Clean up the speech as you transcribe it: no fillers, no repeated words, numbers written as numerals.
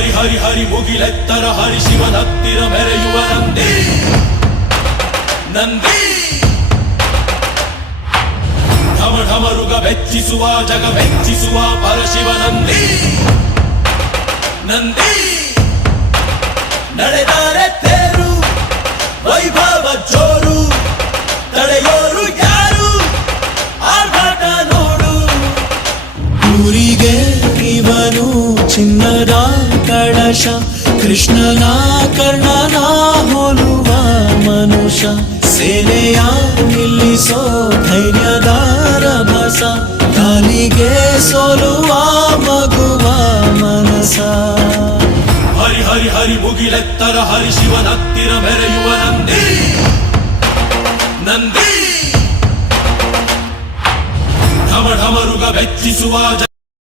ಹರಿ ಹರಿ ಹರಿ ಮುಗಿಲೆತ್ತರ ಹರಿ ಶಿವನತ್ತಿರ ಮೆರೆಯುವ ನಂದಿ ನಂದಿ ಢಮ ಢಮರುಗ ಬೆಚ್ಚಿಸುವ ಜಗ ಮೆಚ್ಚಿಸುವ ಪರಶಿವ ನಂದಿ ನಂದಿ ನಡೆದರೆ ತೇರು ವೈಭವ ಜೋರು ತಡೆಯೋರು ಯಾರು ಆರ್ಭಟ ನೋಡು ಊರಿಗೆ ಇವನು ಚಿನ್ನದ ಕಳಶ ಕೃಷ್ಣನ ಕರ್ಣನ ಹೋಲುವ ಮನುಷ್ಯ ಸೇನೆಯ ನಿಲ್ಲಿಸೋ ಧೈರ್ಯದ ರಭಸ ಕಾಲಿಗೆ ಸೋಲುವ ಮಗುವ ಮನಸ ಹರಿ ಹರಿ ಹರಿ ಮುಗಿಲೆತ್ತರ ಹರಿ ಶಿವನತ್ತಿರ ಮೆರೆಯುವ ನಂದಿ ನಂದಿ ಢಮ ಢಮರುಗ ಬೆಚ್ಚಿಸುವ